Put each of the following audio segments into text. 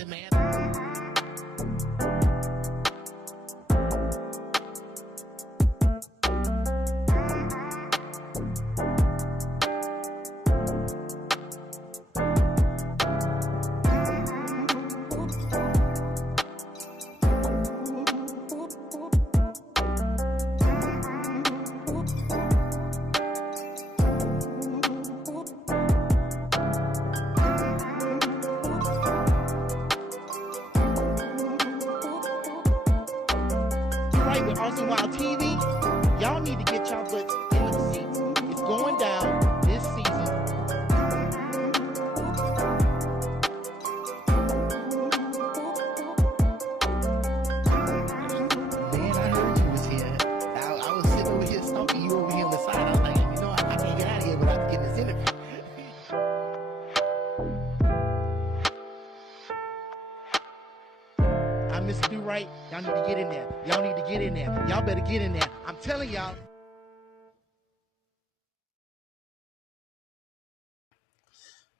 something, man. Right with Awesome Wild TV, y'all need to get y'all butts in the seats. It's going down this season. Man, I heard you was here. I was sitting over here stalking you over here on the side. I was like, you know, I can't get out of here without getting this interview. I Mr. Do Right. Y'all need to get in there. Y'all need to get in there. Y'all better get in there. I'm telling y'all.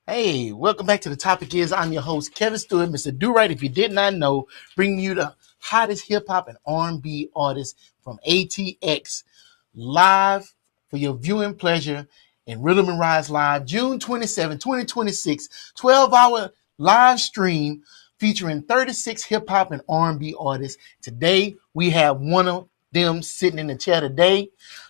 Hey, welcome back to The Topic Is. I'm your host, Kevin Stewart, Mr. Do Right. If you did not know, bringing you the hottest hip hop and R&B artists from ATX live for your viewing pleasure in Rhythm and Rise Live, June 27, 2026, 12-hour live stream featuring 36 hip hop and R&B artists. Today, we have one of them sitting in the chair today.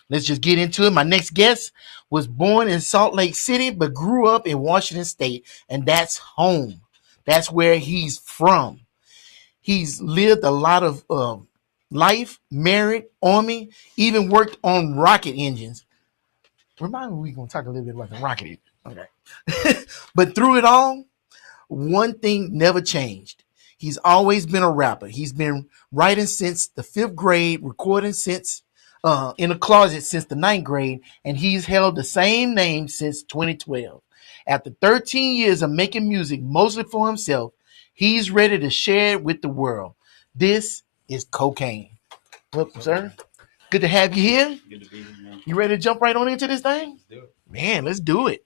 Let's just get into it. My next guest was born in Salt Lake City, but grew up in Washington State, and that's home. That's where he's from. He's lived a lot of life, married, army, even worked on rocket engines. Remind me, we're going to talk a little bit about the rocket engine. Okay. But through it all, one thing never changed. He's always been a rapper. He's been writing since the 5th grade, recording since in a closet since the 9th grade, and he's held the same name since 2012. After 13 years of making music mostly for himself, he's ready to share it with the world. This is KoCain. Welcome, sir. Good to have you here. Good to be here, man. You ready to jump right on into this thing? Let's do it. Man, let's do it.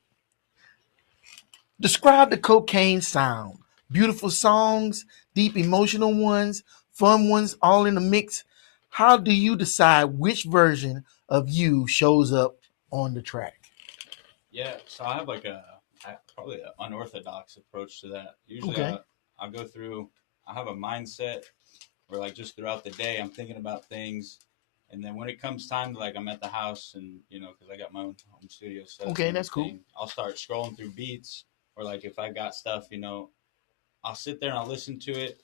Describe the KoCain sound. Beautiful songs, deep emotional ones, fun ones, all in the mix. How do you decide which version of you shows up on the track? Yeah, so I have probably an unorthodox approach to that. Usually, Okay. I go through. I have a mindset where like just throughout the day, I'm thinking about things, and then when it comes time to like I'm at the house and because I got my own home studio set. Okay, that's cool. I'll start scrolling through beats or like if I got stuff, I'll sit there and I'll listen to it,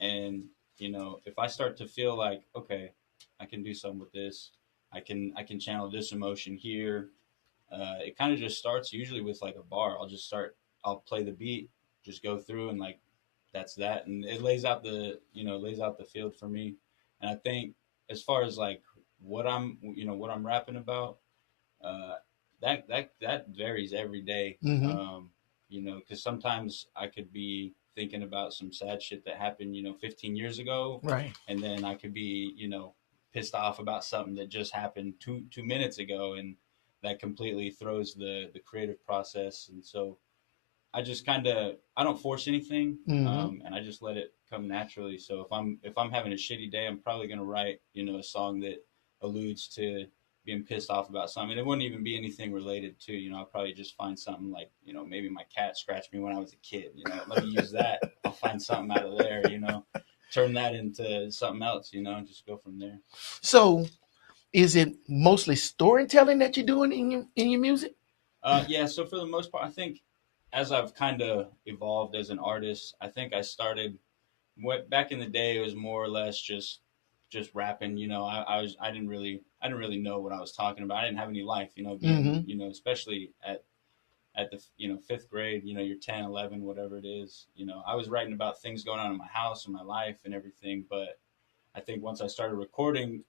and if I start to feel like okay, I can do something with this, I can channel this emotion here. It kind of just starts usually with like a bar. I'll play the beat, just go through and like that's that, and it lays out the field for me. And I think as far as like what I'm rapping about, uh, that varies every day. Mm-hmm. Because sometimes I could be thinking about some sad shit that happened 15 years ago, Right. and then I could be pissed off about something that just happened two minutes ago, and that completely throws the creative process. And so I don't force anything, Mm-hmm. and I just let it come naturally. So if I'm having a shitty day, I'm probably gonna write a song that alludes to being pissed off about something. It wouldn't even be anything related to I'll probably just find something like maybe my cat scratched me when I was a kid. Let me use that. I'll find something out of there. Turn that into something else. And just go from there. So, is it mostly storytelling that you're doing in your music? Yeah. So for the most part, I think as I've kind of evolved as an artist, I think I started back in the day. It was more or less just rapping. I didn't really know what I was talking about. I didn't have any life. Mm-hmm. Especially at the 5th grade. You're 10, 11, whatever it is. I was writing about things going on in my house and my life and everything. But I think once I started recording,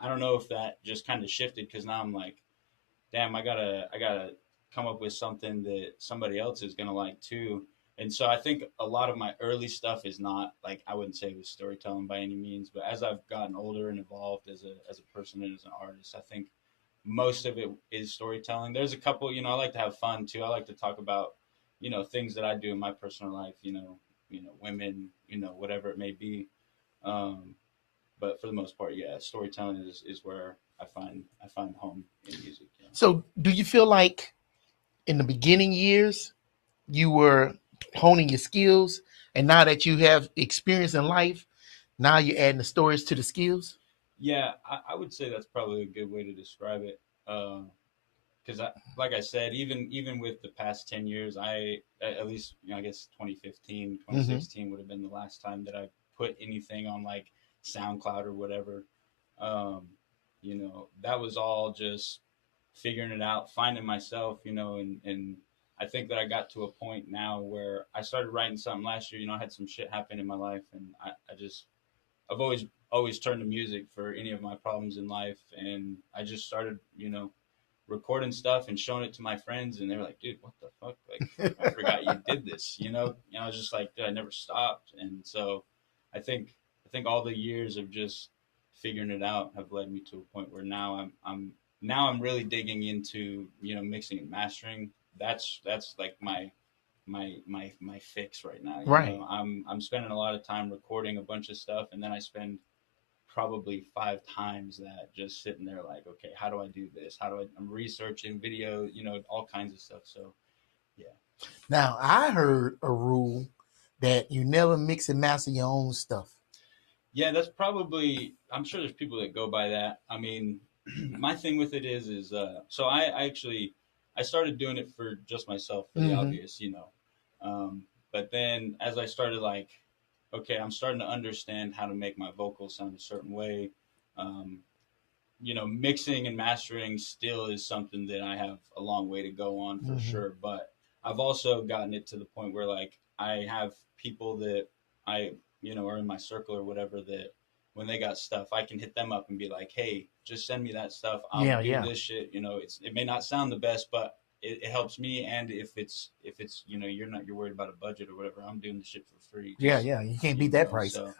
I don't know if that just kind of shifted because now I'm like, damn, I gotta come up with something that somebody else is gonna like too. And so I think a lot of my early stuff is not like I wouldn't say it was storytelling by any means, but as I've gotten older and evolved as a person and as an artist, I think most of it is storytelling. There's a couple, I like to have fun too. I like to talk about, things that I do in my personal life, women, whatever it may be. Um, but for the most part, yeah, storytelling is where I find home in music. Yeah. So, do you feel like in the beginning years you were honing your skills, and now that you have experience in life, now you're adding the stories to the skills? Yeah, I would say that's probably a good way to describe it. Because like I said, even with the past 10 years, at least I guess 2015, Mm-hmm. 2016 would have been the last time that I put anything on like SoundCloud or whatever. Um, that was all just figuring it out, finding myself, and I think that I got to a point now where I started writing something last year. I had some shit happen in my life, and I've always turned to music for any of my problems in life, and I just started, recording stuff and showing it to my friends, and they were like, "Dude, what the fuck? Like, I forgot you did this." I was just like, "Dude, I never stopped," and so I think all the years of just figuring it out have led me to a point where now I'm really digging into mixing and mastering. That's like my fix right now. Right. I'm spending a lot of time recording a bunch of stuff, and then I spend probably 5 times that just sitting there like, okay, how do I do this? I'm researching video, all kinds of stuff. So yeah. Now, I heard a rule that you never mix and master your own stuff. Yeah, that's probably. I'm sure there's people that go by that. I mean, my thing with it is so I actually I started doing it for just myself for the Mm-hmm. obvious, but then as I started like, okay, I'm starting to understand how to make my vocals sound a certain way. Um, mixing and mastering still is something that I have a long way to go on for Mm-hmm. sure. But I've also gotten it to the point where like I have people that I, are in my circle or whatever that when they got stuff, I can hit them up and be like, hey, just send me that stuff. I'll Yeah, do yeah. this shit. It may not sound the best, but it helps me. And if it's, you're worried about a budget or whatever, I'm doing the shit for free. Yeah, Just, yeah. You can't beat that price. so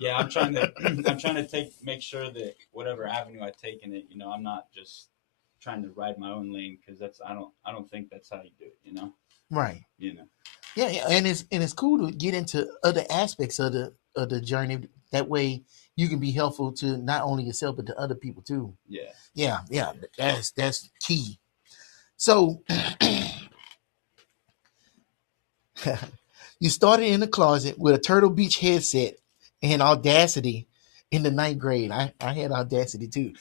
yeah, I'm trying to make sure that whatever avenue I take in it, I'm not just trying to ride my own lane because I don't think that's how you do it, Right. you know. Yeah, yeah. And it's cool to get into other aspects of the journey. That way you can be helpful to not only yourself but to other people too. Yeah, Yeah, yeah. yeah. That's key. So you started in the closet with a Turtle Beach headset and Audacity in the ninth grade. I had Audacity too.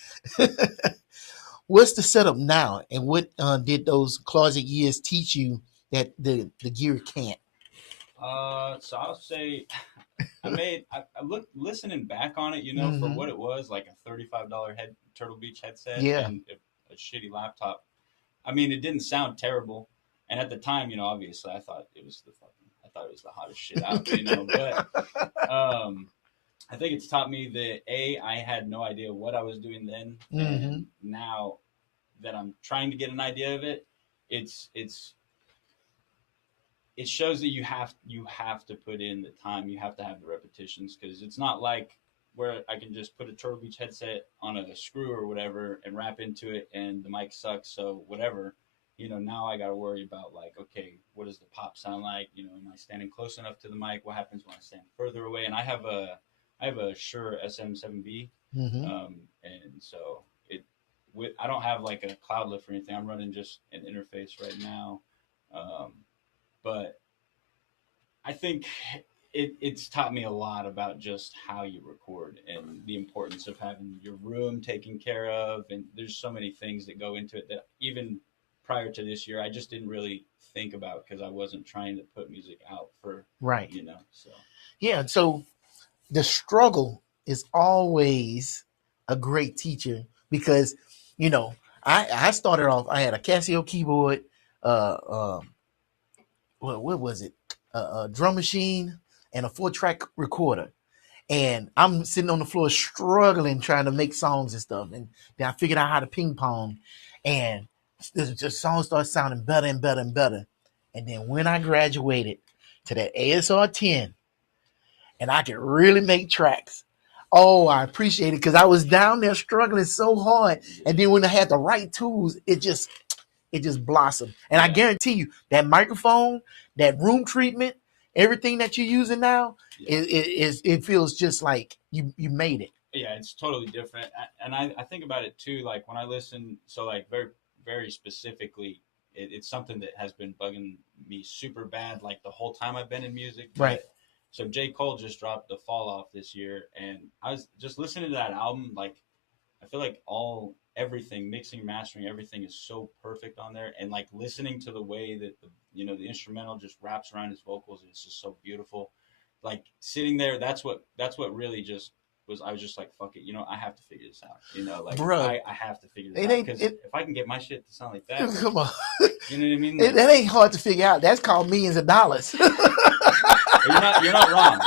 What's the setup now, and what did those closet years teach you that the gear can't? So I'll say I look listening back on it, for Mm-hmm. what it was, like a $35 Turtle Beach headset Yeah. and a shitty laptop. I mean, it didn't sound terrible, and at the time, obviously, I thought it was the hottest shit out, but um, I think it's taught me that I had no idea what I was doing then, Mm-hmm. and now that I'm trying to get an idea of it, it's it shows that you have to put in the time, you have to have the repetitions because it's not like where I can just put a Turtle Beach headset on a screw or whatever and wrap into it and the mic sucks, so whatever. Now I got to worry about like, okay, what does the pop sound like? Am I standing close enough to the mic? What happens when I stand further away? And I have a Shure SM7B, Mm-hmm. and so I don't have like a cloud lift or anything. I'm running just an interface right now, um, but I think it's taught me a lot about just how you record and the importance of having your room taken care of. And there's so many things that go into it that even prior to this year, I just didn't really think about because I wasn't trying to put music out for, Right. so Yeah. So the struggle is always a great teacher because you know I started off. I had a Casio keyboard. Uh, what was it? A drum machine and a 4-track recorder. And I'm sitting on the floor struggling trying to make songs and stuff. And then I figured out how to ping pong, and the song started sounding better and better and better. And then when I graduated to that ASR 10, and I could really make tracks. Oh, I appreciate it because I was down there struggling so hard, and yeah, then when I had the right tools, it just blossomed. And I yeah, guarantee you that microphone, that room treatment, everything that you're using now, Yeah. it feels just like you made it. Yeah, it's totally different. And I think about it too, like when I listen, so like very, very specifically, it's something that has been bugging me super bad, like the whole time I've been in music. Right. But so J. Cole just dropped The Fall Off this year, and I was just listening to that album, like I feel like everything, mixing, mastering, everything is so perfect on there, and like listening to the way that the instrumental just wraps around his vocals, it's just so beautiful. Like sitting there, that's what really just was. I was just like, fuck it, I have to figure this out. Like Bruh, I have to figure this it out ain't because it. if I can get my shit to sound like that, Come on, you know what I mean? Like that ain't hard to figure out. That's called millions of dollars. you're not wrong.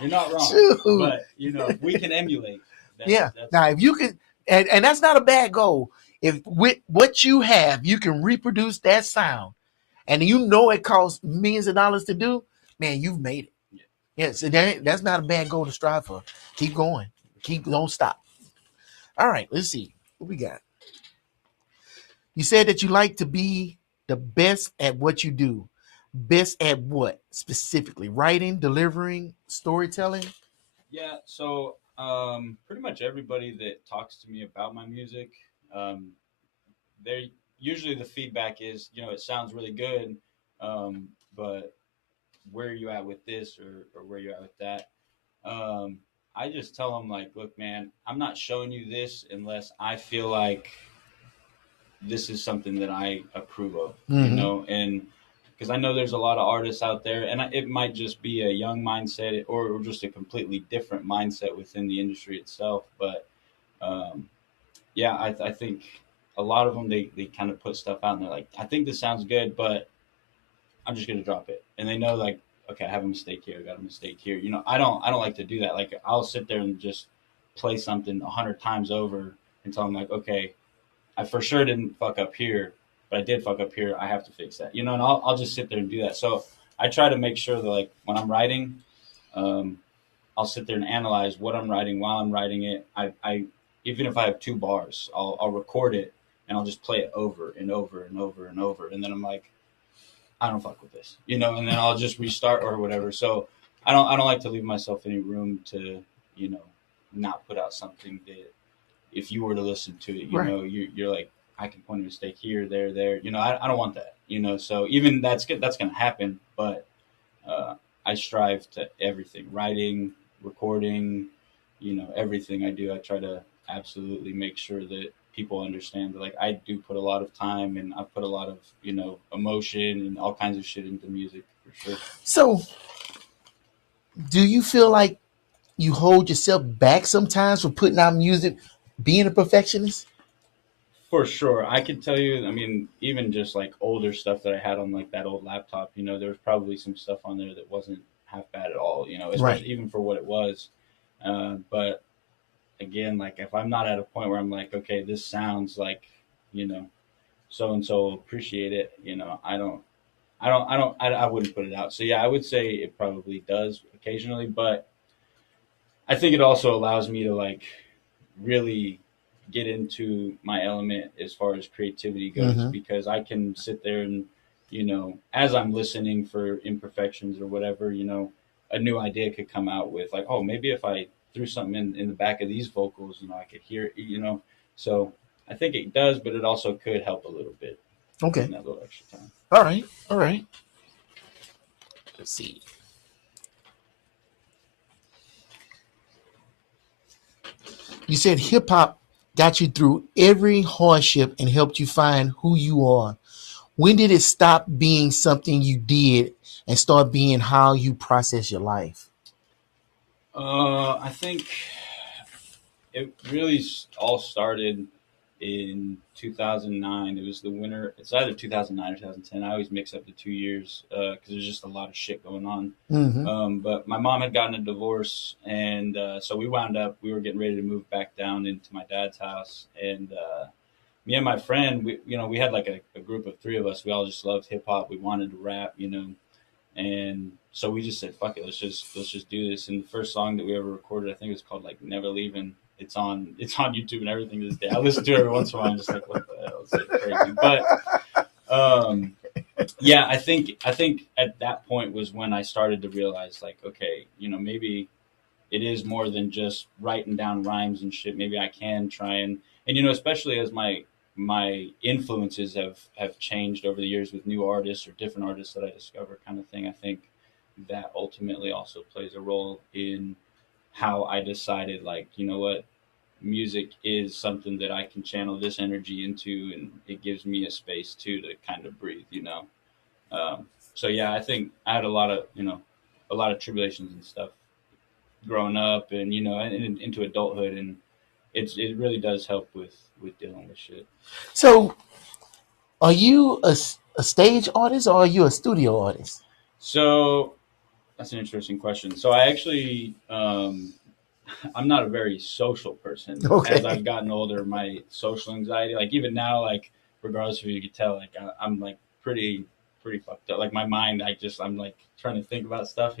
You're not wrong. Shoot. But if we can emulate, Yeah. that's Now, if you could, and that's not a bad goal. If with what you have, you can reproduce that sound, and you know it costs millions of dollars to do, man, you've made it. yeah. Yes, that's not a bad goal to strive for. Keep going. Don't stop. All right, let's see what we got. You said that you like to be the best at what you do. Best at what specifically? Writing, delivering, storytelling. Yeah, so pretty much everybody that talks to me about my music, um, they usually the feedback is, it sounds really good, but where are you at with this or where are you at with that? Um, I just tell them like, look, man, I'm not showing you this unless I feel like this is something that I approve of, Mm-hmm. and because I know there's a lot of artists out there, and it might just be a young mindset or just a completely different mindset within the industry itself. But um, yeah, I think a lot of them they kind of put stuff out and they're like, I think this sounds good, but I'm just gonna drop it, and they know like, okay, I have a mistake here, I got a mistake here. I don't like to do that. Like I'll sit there and just play something 100 times over until I'm like, okay, I for sure didn't fuck up here, but I did fuck up here. I have to fix that, and I'll just sit there and do that. So I try to make sure that like when I'm writing, um, I'll sit there and analyze what I'm writing while I'm writing it. I even if I have 2 bars, I'll record it and I'll just play it over and over and over and over, and then I'm like, I don't fuck with this, and then I'll just restart or whatever. So I don't like to leave myself any room to you know not put out something that if you were to listen to it, Right. you're like, I can point a mistake here, there. I don't want that. So even that's good. That's going to happen. But uh, I strive to everything, writing, recording, everything I do. I try to absolutely make sure that people understand that, like, I do put a lot of time and I put a lot of, emotion and all kinds of shit into music for sure. So, do you feel like you hold yourself back sometimes from putting out music, being a perfectionist? For sure. I can tell you, I mean, even just like older stuff that I had on like that old laptop, there was probably some stuff on there that wasn't half bad at all, Right. especially even for what it was. But again, like if I'm not at a point where I'm like, okay, this sounds like, you know, so and so appreciate it, I wouldn't put it out. So yeah, I would say it probably does occasionally, but I think it also allows me to like really get into my element as far as creativity goes Mm-hmm. because I can sit there and as I'm listening for imperfections or whatever, a new idea could come out with like, oh, maybe if I threw something in the back of these vocals, I could hear, so I think it does, but it also could help a little bit Okay. getting that little extra time. All right. All right. Let's see. You said hip hop got you through every hardship and helped you find who you are. When did it stop being something you did and start being how you process your life? I think it really all started in 2009. It was the winter. It's either 2009 or 2010. I always mix up the 2 years because there's just a lot of shit going on. Mm-hmm. But my mom had gotten a divorce, and so we wound up. We were getting ready to move back down into my dad's house, and me and my friend, we had like a group of 3 of us. We all just loved hip hop. We wanted to rap, and so we just said, "Fuck it, let's just do this." And the first song that we ever recorded, I think it was called like "Never Leaving." It's on YouTube and everything to this day. I listen to it every once in a while. I'm just like, what the hell? It's like crazy, but um, Yeah, I think at that point was when I started to realize, like, okay, maybe it is more than just writing down rhymes and shit. Maybe I can try and especially as my influences have changed over the years with new artists or different artists that I discover, kind of thing. I think that ultimately also plays a role in how I decided, like, you know what, music is something that I can channel this energy into, and it gives me a space too to kind of breathe. So yeah, I think I had a lot of tribulations and stuff growing up, and into adulthood, and it really does help with dealing with shit. So, are you a stage artist or are you a studio artist? So that's an interesting question. So I actually, I'm not a very social person. As Okay. I've gotten older, my social anxiety, like even now, like regardless of who you could tell, like I'm like pretty fucked up. Like my mind, I'm like trying to think about stuff.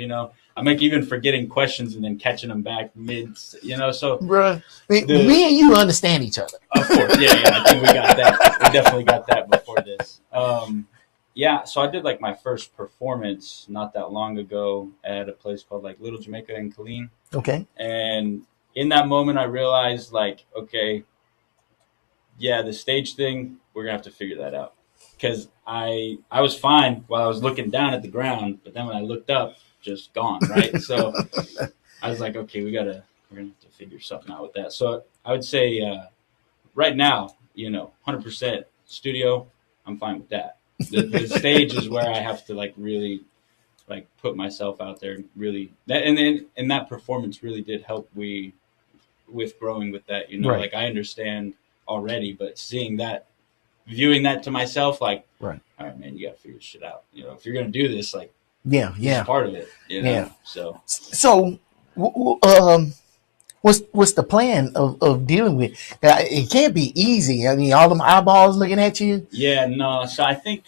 I'm like even forgetting questions and then catching them back mid. So Bruh, the me and you understand each other. of course, yeah, yeah. I think we got that. We definitely got that before this. Yeah. So I did like my first performance not that long ago at a place called like Little Jamaica in Killeen, Okay. and in that moment, I realized, like, okay, yeah, the stage thing, we're gonna have to figure that out. Because I was fine while I was looking down at the ground, but then when I looked up, just gone, right? So I was like, okay, we're gonna have to figure something out with that. So I would say right now, 100% studio, I'm fine with that. The stage is where I have to like really like put myself out there and really that, and then and that performance really did help we with growing with that. Right. Like I understand already, but seeing that, viewing that to myself, like, Right. all right, man, you gotta figure shit out. If you're gonna do this, like, Yeah. this is Yeah. part of it. Yeah. So So, what's the plan of dealing with? It can't be easy. I mean, all them eyeballs looking at you. yeah, no. So I think,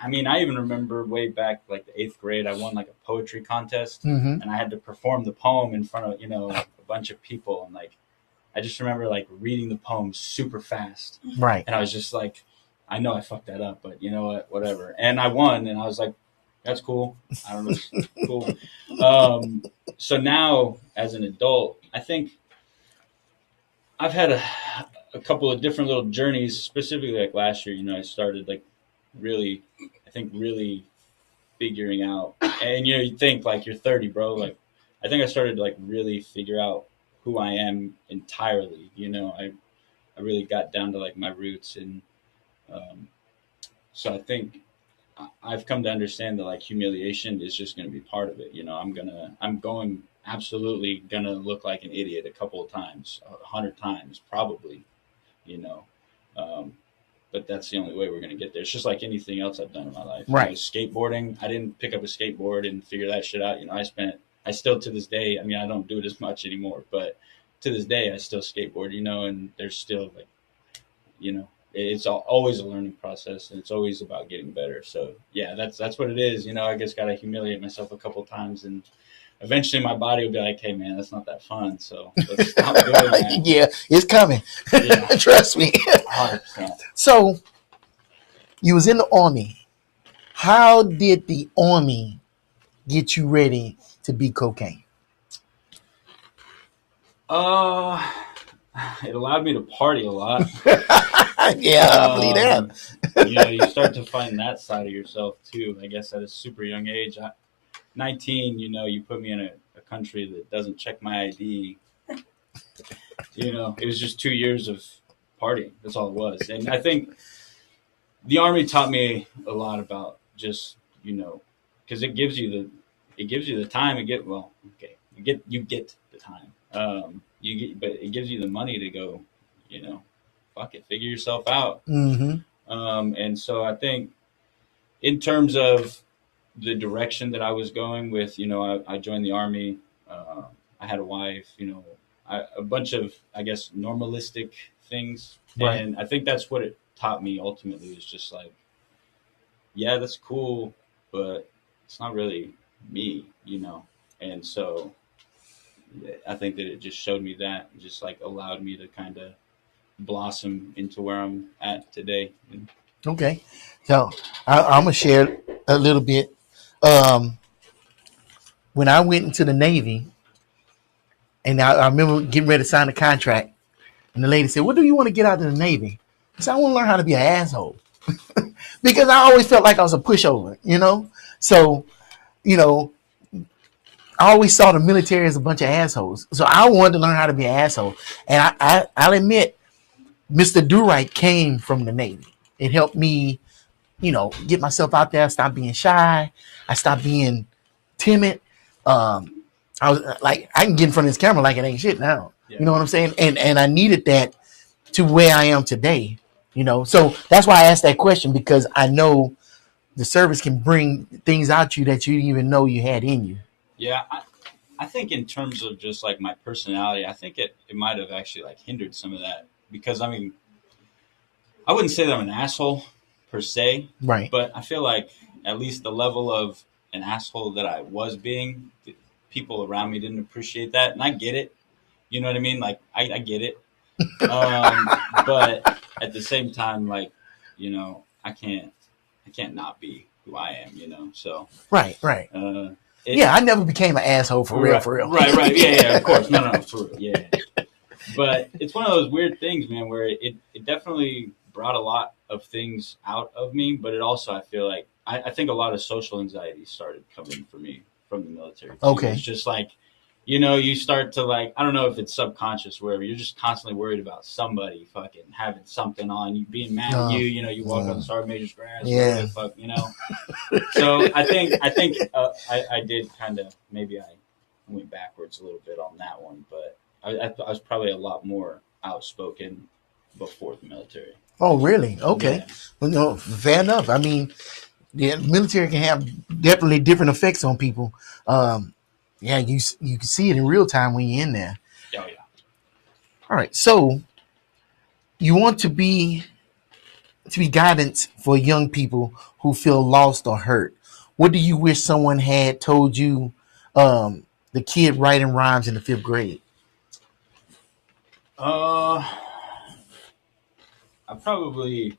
I mean, I even remember way back like the eighth grade, I won like a poetry contest, Mm-hmm. and I had to perform the poem in front of a bunch of people, and like I just remember like reading the poem super fast, Right. and I was just like, I know I fucked that up, but you know what, whatever. And I won, and I was like, that's cool. I don't know, cool. Um, so now, as an adult, I think I've had a couple of different little journeys. Specifically, like last year, I started like really, I think really figuring out. And you think like you're 30, bro. Like I think I started to like really figure out who I am entirely. I really got down to like my roots, and um, so I think I've come to understand that like humiliation is just going to be part of it. I'm going absolutely gonna look like an idiot a couple of times, 100 times probably. You know, um, but that's the only way we're gonna get there. It's just like anything else I've done in my life. Right. Skateboarding. I didn't pick up a skateboard and figure that shit out. I still to this day. I mean, I don't do it as much anymore, but to this day, I still skateboard. And there's still like it's always a learning process, and it's always about getting better. So yeah, that's what it is. I just gotta humiliate myself a couple times, and eventually my body will be like, hey man, that's not that fun, so let's stop doing that. Yeah, it's coming. Yeah, Trust me. 100%. So, you was in the army. How did the army get you ready to be KoCain? uh it allowed me to party a lot. Yeah, I believe that. um you start to find that side of yourself too, I guess, at a super young age. 19, you put me in a country that doesn't check my ID. It was just 2 years of partying. That's all it was. And I think the army taught me a lot about just, because it gives you the time. Okay, you get the time. But it gives you the money to go, you know, fuck it, figure yourself out. Mm-hmm. And so I think in terms of the direction that I was going with, I joined the army. Uh, I had a wife, a bunch of, I guess, normalistic things. Right. And I think that's what it taught me ultimately, is just like, yeah, that's cool, but it's not really me. And so I think that it just showed me that, just like allowed me to kind of blossom into where I'm at today. Okay. So I'm gonna share a little bit. Um, when I went into the Navy, and I remember getting ready to sign the contract, and the lady said, "What do you want to get out of the Navy?" I said, "I want to learn how to be an asshole," because I always felt like I was a pushover, you know. So, you know, I always saw the military as a bunch of assholes. So I wanted to learn how to be an asshole. And I'll admit, Mr. Do-Right came from the Navy. It helped me, get myself out there, stop being shy. I stopped being timid. Um, I was like, I can get in front of this camera like it ain't shit now. You Yeah. know what I'm saying? And I needed that to where I am today. So that's why I asked that question, because I know the service can bring things out you that you didn't even know you had in you. Yeah, I think in terms of just like my personality, I think it might have actually like hindered some of that because I mean I wouldn't say that I'm an asshole per se, Right. but I feel like at least the level of an asshole that I was being, people around me didn't appreciate that, and I get it. You know what I mean? Like I get it, but at the same time, like I can't not be who I am. So Right. Right. uh, it Yeah, I never became an asshole for real, right, for real. right, yeah, yeah, of course, no, for real, yeah. But it's one of those weird things, man, where it definitely brought a lot of things out of me, but it also, I feel like, I think a lot of social anxiety started coming for me from the military too. It's Okay. just like, you start to like, I don't know if it's subconscious, wherever you're just constantly worried about somebody fucking having something on you, being mad at Uh, you walk on the sergeant major's grass, whatever yeah. the fuck. So I think I did kind of, maybe I went backwards a little bit on that one, but I was probably a lot more outspoken before the military. Oh, really? Yeah, Okay. Well, no, fair enough. I mean, the military can have definitely different effects on people. Um, yeah, you can see it in real time when you're in there. oh yeah. All right. So you want to be guidance for young people who feel lost or hurt. What do you wish someone had told you? The kid writing rhymes in the fifth grade. Uh, I probably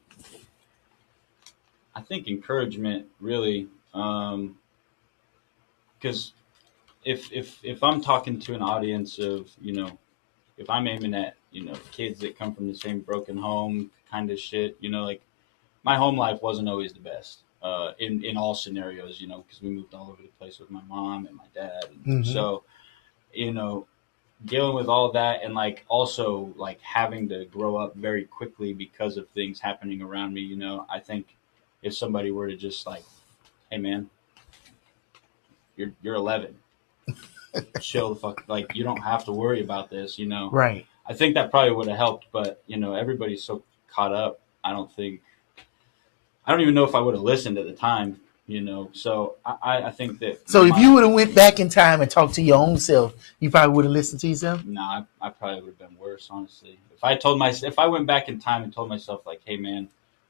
I think encouragement really, because if I'm talking to an audience of if I'm aiming at kids that come from the same broken home kind of shit, like my home life wasn't always the best in all scenarios, because we moved all over the place with my mom and my dad, and Mm-hmm. so you know dealing with all that and like also like having to grow up very quickly because of things happening around me. I think if somebody were to just like, hey man, you're 11, chill the fuck, like you don't have to worry about this. Right. I think that probably would have helped, but everybody's so caught up. I don't even know if I would have listened at the time. So I think that So if my you would have went back in time and talked to your own self, you probably would have listened to yourself. nah, I probably would have been worse, honestly. If I went back in time and told myself like, hey man,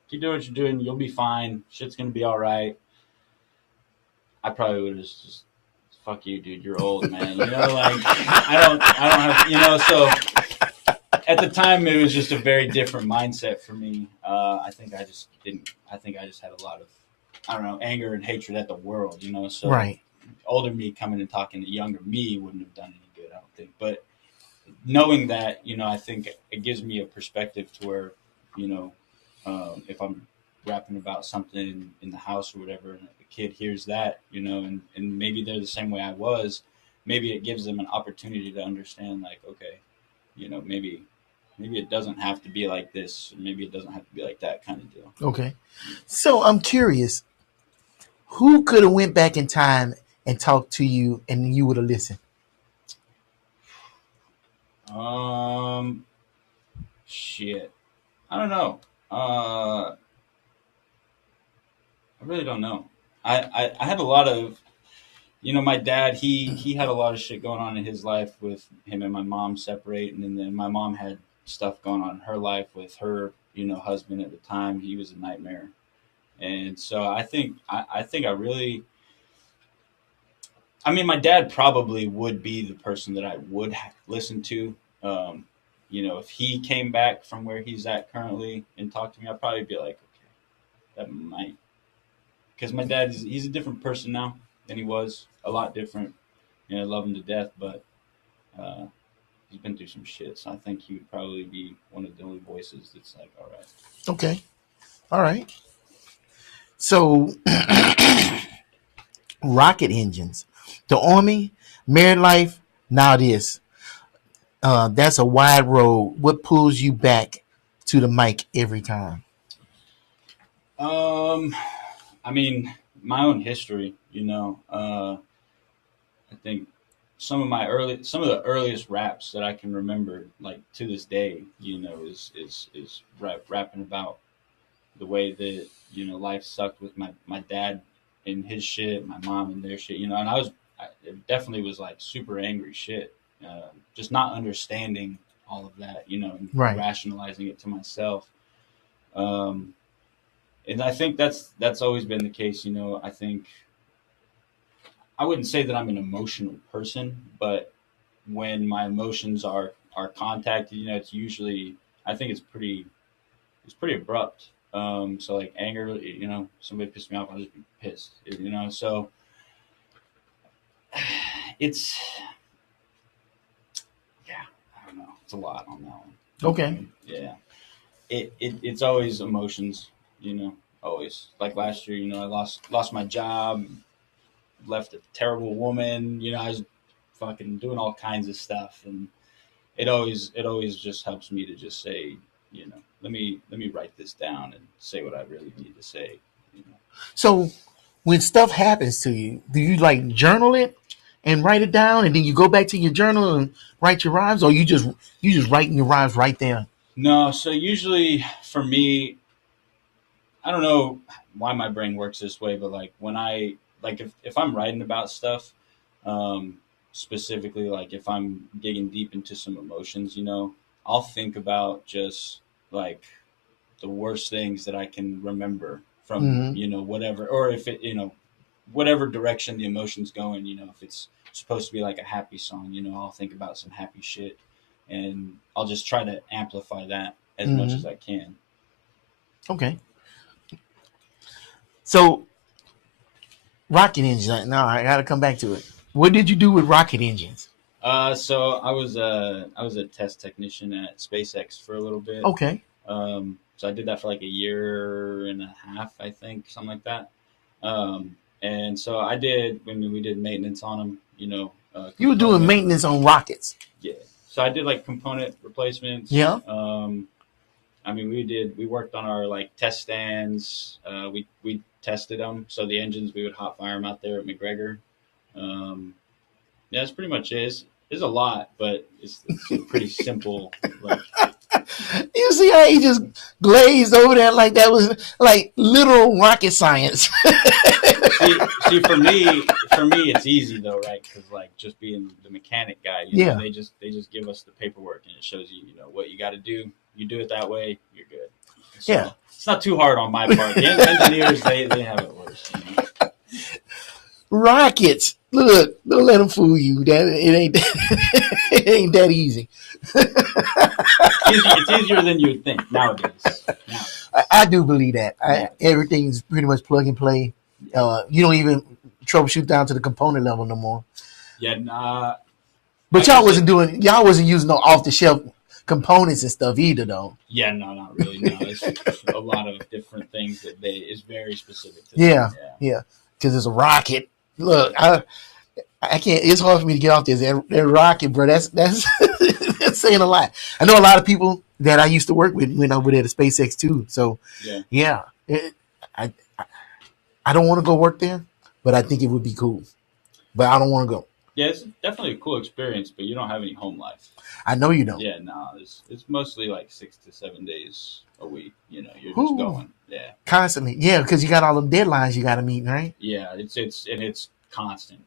keep doing what you're doing, you'll be fine, shit's gonna be all right. I probably would have just fuck you, dude, you're old, man. Like I don't have so at the time it was just a very different mindset for me. I think I just didn't. I think I just had a lot of I don't know anger and hatred at the world. So Right. older me coming and talking to younger me wouldn't have done any good, I don't think. But knowing that, I think it gives me a perspective to where, you know, if I'm rapping about something in the house or whatever, and a kid hears that, and maybe they're the same way I was, maybe it gives them an opportunity to understand, like, okay, maybe it doesn't have to be like this, maybe it doesn't have to be like that kind of deal. Okay. So I'm curious, who could have went back in time and talked to you, and you would have listened? Um, shit, I don't know. I really don't know. I had a lot of my dad, he had a lot of shit going on in his life with him and my mom separating, and then my mom had stuff going on in her life with her, husband at the time. He was a nightmare, and so I think I really, I mean, my dad probably would be the person that I would listen to. If he came back from where he's at currently and talked to me, I'd probably be like, okay. that might, because my dad he's a different person now than he was, a lot different. You know, I love him to death, but uh, he's been through some shit. So I think he would probably be one of the only voices that's like, all right. Okay. All right. So rocket engines, the army, married life. Now this. That's a wide road. What pulls you back to the mic every time? Um, I mean, my own history. I think some of the earliest raps that I can remember, like to this day, is rapping about the way that life sucked with my dad and his shit, my mom and their shit, and it definitely was like super angry shit, just not understanding all of that, and Right. rationalizing it to myself. Um, and I think that's always been the case. I think I wouldn't say that I'm an emotional person, but when my emotions are contacted, it's usually I think it's pretty abrupt. So like anger, somebody pissed me off, I'll just be pissed. So it's yeah, I don't know. It's a lot on that one. Okay. Yeah, it's always emotions. Always like last year. I lost my job, left a terrible woman. I was fucking doing all kinds of stuff, and it always just helps me to just say, let me write this down and say what I really need to say. You know. So when stuff happens to you, do you like journal it and write it down, and then you go back to your journal and write your rhymes, or you just writing your rhymes right there? No, so usually for me, I don't know why my brain works this way, but like when I like if I'm writing about stuff, um, specifically like if I'm digging deep into some emotions, I'll think about just like the worst things that I can remember from Mm-hmm. whatever, or if it whatever direction the emotion's going. If it's supposed to be like a happy song, I'll think about some happy shit, and I'll just try to amplify that as much Mm-hmm. as I can. Okay. So rocket engines. Now I got to come back to it. What did you do with rocket engines? So I was a test technician at SpaceX for a little bit. Okay. So I did that for like a year and a half, I think, something like that. And so I did when we did maintenance on them, You were doing component. maintenance on rockets. Yeah. So I did like component replacements. Yeah. I mean, we worked on our like test stands. We tested them. So the engines we would hot fire them out there at McGregor. Um, yeah, that's pretty much it. It's a lot, but it's a pretty simple. Like, You see how he just glazed over that like that was like literal rocket science. see, for me, it's easy though, right? Because like just being the mechanic guy, Yeah. they just give us the paperwork and it shows you, what you got to do. You do it that way, you're good. Yeah. So it's not too hard on my part. The engineers, they have it worse. Rockets. Look, don't let them fool you. That it ain't it ain't that easy. It's easier than you would think nowadays. I do believe that. Yeah. Everything's pretty much plug and play. You don't even troubleshoot down to the component level no more. Yeah, nah. But Like I said, y'all wasn't using no off the shelf components and stuff either though. yeah, no, not really. No, it's a lot of different things that is very specific to them. Yeah, yeah. Because it's a rocket. Look, I can't. It's hard for me to get off this. That rocket, bro. That's that's saying a lot. I know a lot of people that I used to work with went over there to SpaceX too. So Yeah. yeah, I I don't want to go work there, but I think it would be cool. But I don't want to go. Yeah, it's definitely a cool experience, but you don't have any home life. I know you don't. Yeah, no, it's mostly like 6 to 7 days a week. You're just Whew. going. Yeah, Constantly, yeah, because you got all them deadlines you got to meet, right? yeah. It's constant.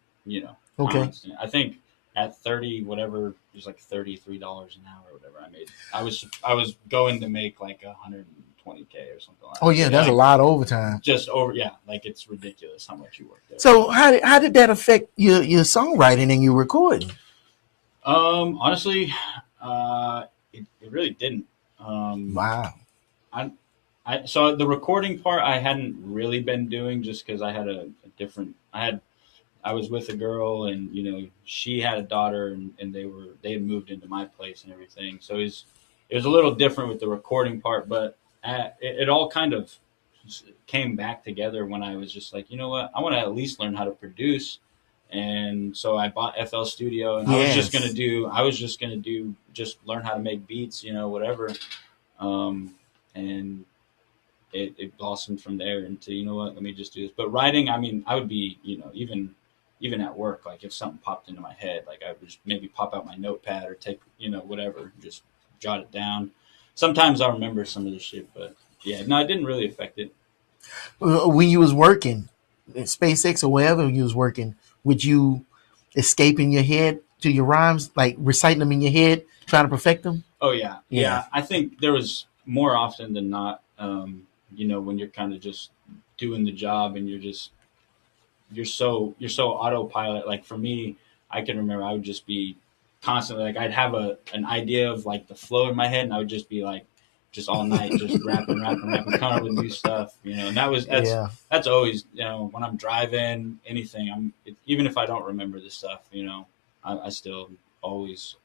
Okay. Constant. I think at 30, whatever, it was like $33 an hour, or whatever I made. I was going to make like 120K or something like that. Oh yeah, that's a lot of overtime. Just over, yeah, like it's ridiculous how much you work there. So how did that affect your songwriting and your recording? Honestly, it really didn't. Wow. I So the recording part I hadn't really been doing just because I had a different. I was with a girl, and she had a daughter, and they had moved into my place and everything. So it was a little different with the recording part, but it all kind of came back together when I was just like, you know what, I want to at least learn how to produce. And so I bought FL Studio, and Yes. I was just gonna do just learn how to make beats, whatever. Um, and it blossomed from there into, let me just do this. But writing, I mean, I would be, even at work, like if something popped into my head, like I would just maybe pop out my notepad or take, whatever, just jot it down. Sometimes I'll remember some of the shit, but yeah, no, it didn't really affect it. When you was working at SpaceX or wherever you was working, would you escape in your head to your rhymes, like reciting them in your head, trying to perfect them? Oh yeah, Yeah. yeah. I think there was more often than not, when you're kind of just doing the job and you're so autopilot. Like for me, I can remember I would just be constantly like I'd have an idea of like the flow in my head, and I would just be like just all night just rapping, coming up with new stuff. And Yeah. that's always when I'm driving anything. Even if I don't remember the stuff, I still always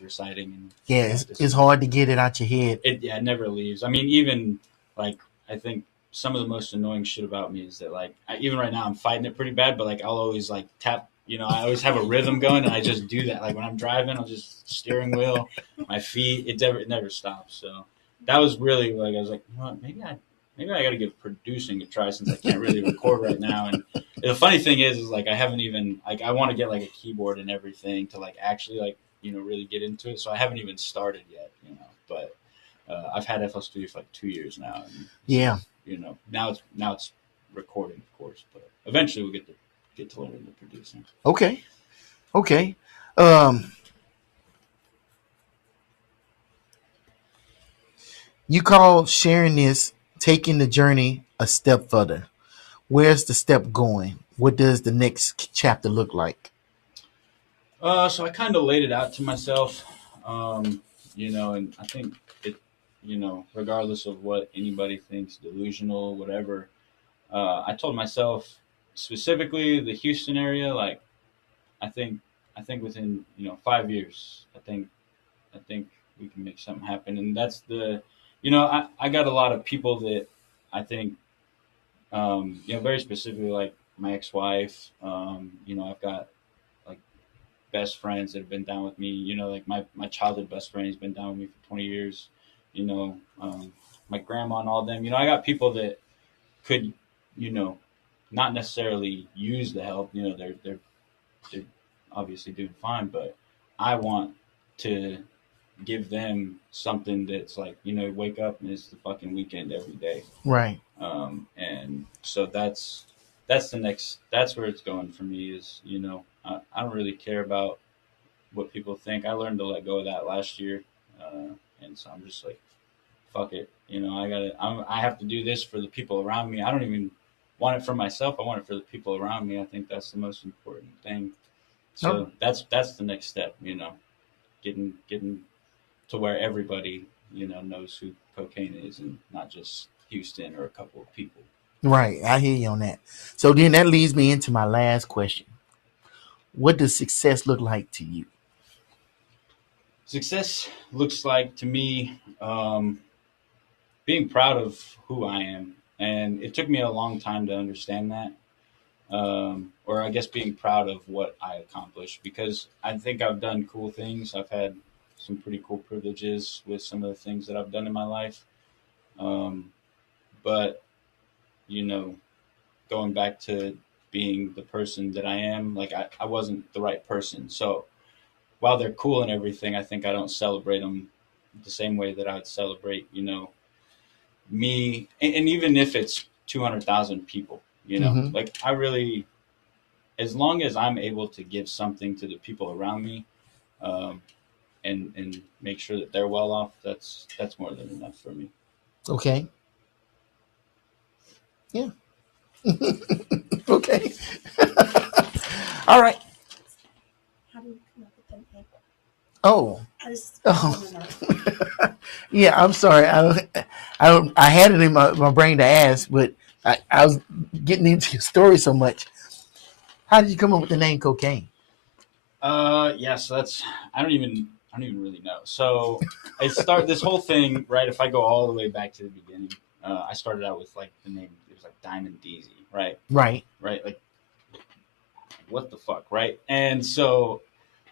reciting and Yeah. It's practicing. hard to get it out your head. It never leaves. I mean, even like I think some of the most annoying shit about me is that like even right now I'm fighting it pretty bad, but like I'll always like tap. I always have a rhythm going, and I just do that. Like when I'm driving, I'll just steering wheel, my feet. It never stops. So that was really like I was like, maybe I got to give producing a try since I can't really record right now. And the funny thing is like I haven't even like I want to get like a keyboard and everything to like actually like really get into it. So I haven't even started yet. But I've had FL Studio for like 2 years now, and Yeah. now it's recording, of course, but eventually we'll get to learn the producing. Okay. Okay. Um, you call sharing this taking the journey a step further. Where's the step going? What does the next chapter look like? So I kind of laid it out to myself, and I think it, regardless of what anybody thinks, delusional, whatever. I told myself specifically the Houston area, like I think I think within 5 years, I think we can make something happen, and that's I got a lot of people that I think very specifically like my ex-wife. I've got like best friends that have been down with me. Like my childhood best friend, he's been down with me for 20 years. You know, my grandma and all them. I got people that could, you know, not necessarily use the help. They're obviously doing fine, but I want to give them something that's like, wake up and it's the fucking weekend every day. Right. And so that's the next. That's where it's going for me. Is I don't really care about what people think. I learned to let go of that last year, and so I'm just like, fuck it. I have to do this for the people around me. I don't even want it for myself. I want it for the people around me. I think that's the most important thing. No. So that's the next step. Getting to where everybody knows who KoCain is, and not just Houston or a couple of people. Right. I hear you on that. So then that leads me into my last question. What does success look like to you? Success looks like to me being proud of who I am, and it took me a long time to understand that, or I guess being proud of what I accomplished, because I think I've done cool things. I've had some pretty cool privileges with some of the things that I've done in my life, um, but you know, going back to being the person that I am, like I wasn't the right person. So while they're cool and everything, I think I don't celebrate them the same way that I would celebrate, me. And even if it's 200,000 people, Mm-hmm. like I really, as long as I'm able to give something to the people around me, um, and make sure that they're well off, that's more than enough for me. Okay. Yeah. Okay. All right. Oh. Oh. Yeah, I'm sorry. I had it in my brain to ask, but I was getting into your story so much. How did you come up with the name KoCain? Yeah. So that's I don't even really know. So I start this whole thing right. If I go all the way back to the beginning, I started out with like the name. It was like Diamond Deezy, right? Right. Right. Like what the fuck, right? And so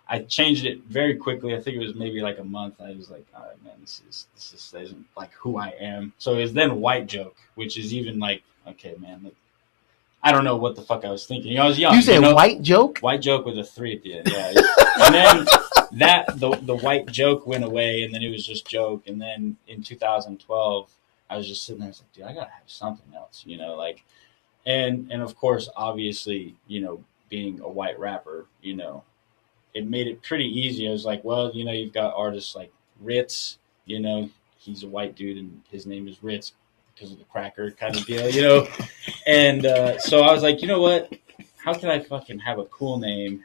I changed it very quickly. I think it was maybe like a month. I was like, all right, man, this isn't like who I am. So it was then White Joke, which is even like, okay, man, like, I don't know what the fuck I was thinking. You know, I was young. You said White Joke? White Joke with a 3 at the end. Yeah. And then the White Joke went away, and then it was just Joke. And then in 2012, I was just sitting there. I was like, dude, I gotta have something else. You know, like, and of course, obviously, you know, being a white rapper, you know, it made it pretty easy. I was like, well, you know, you've got artists like Ritz, you know, he's a white dude and his name is Ritz because of the cracker kind of deal, you know. And so I was like, you know what? How can I fucking have a cool name,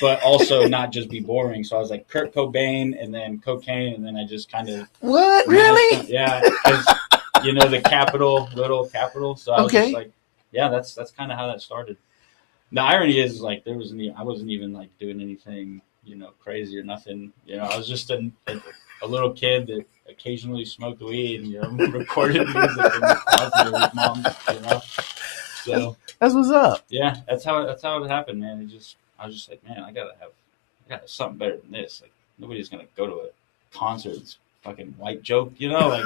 but also not just be boring? So I was like Kurt Cobain and then KoCain, and then I just kind of what really? Yeah, because you know the capital, little capital. So I was just like, yeah, that's kind of how that started. The irony is, like, I wasn't even like doing anything, you know, crazy or nothing. You know, I was just a little kid that occasionally smoked weed and, you know, recorded music in the closet with mom. You know, so that's what's up. Yeah, that's how it happened, man. I was just like, man, I gotta have something better than this. Like, nobody's gonna go to a concert. It's fucking White Joke, you know, like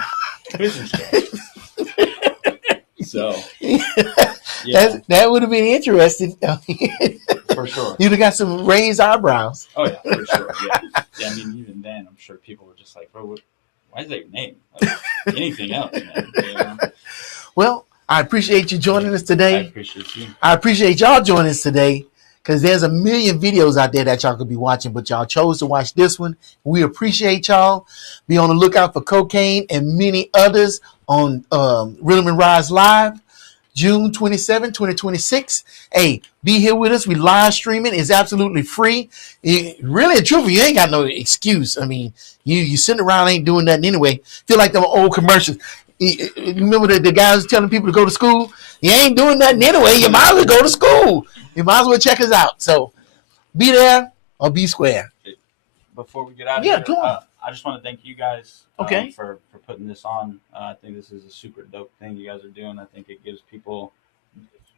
Christmas stuff. So. Yeah. That would have been interesting. For sure. You'd have got some raised eyebrows. Oh yeah, for sure. Yeah. I mean, even then, I'm sure people were just like, "Bro, why is that your name? Like, anything else, man?" You know? Well, I appreciate you joining us today. I appreciate you. I appreciate y'all joining us today because there's a million videos out there that y'all could be watching, but y'all chose to watch this one. We appreciate y'all. Be on the lookout for KoCain and many others on Rhythm and Rise Live. June 27, 2026. Hey, be here with us. We live streaming. It's absolutely free. Really and truthfully, you ain't got no excuse. I mean, you sitting around ain't doing nothing anyway. Feel like them old commercials. You remember the guys telling people to go to school? You ain't doing nothing anyway. You might as well go to school. You might as well check us out. So be there or be square. Before we get out of here, go on. I just want to thank you guys Okay. For putting this on. I think this is a super dope thing you guys are doing. I think it gives people,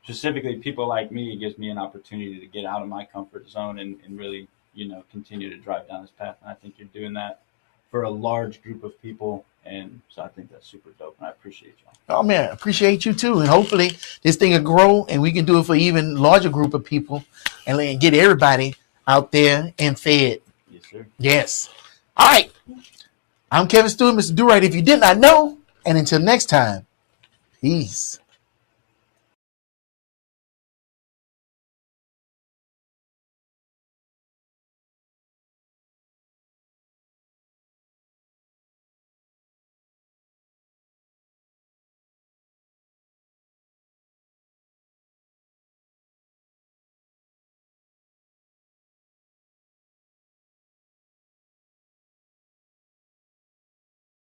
specifically people like me, it gives me an opportunity to get out of my comfort zone and really, you know, continue to drive down this path. And I think you're doing that for a large group of people. And so I think that's super dope. And I appreciate y'all. Oh, man, appreciate you too. And hopefully this thing will grow and we can do it for even larger group of people and get everybody out there and fed. Yes, sir. Yes. All right. I'm Kevin Stewart, Mr. Do Right if you did not know. And until next time, peace.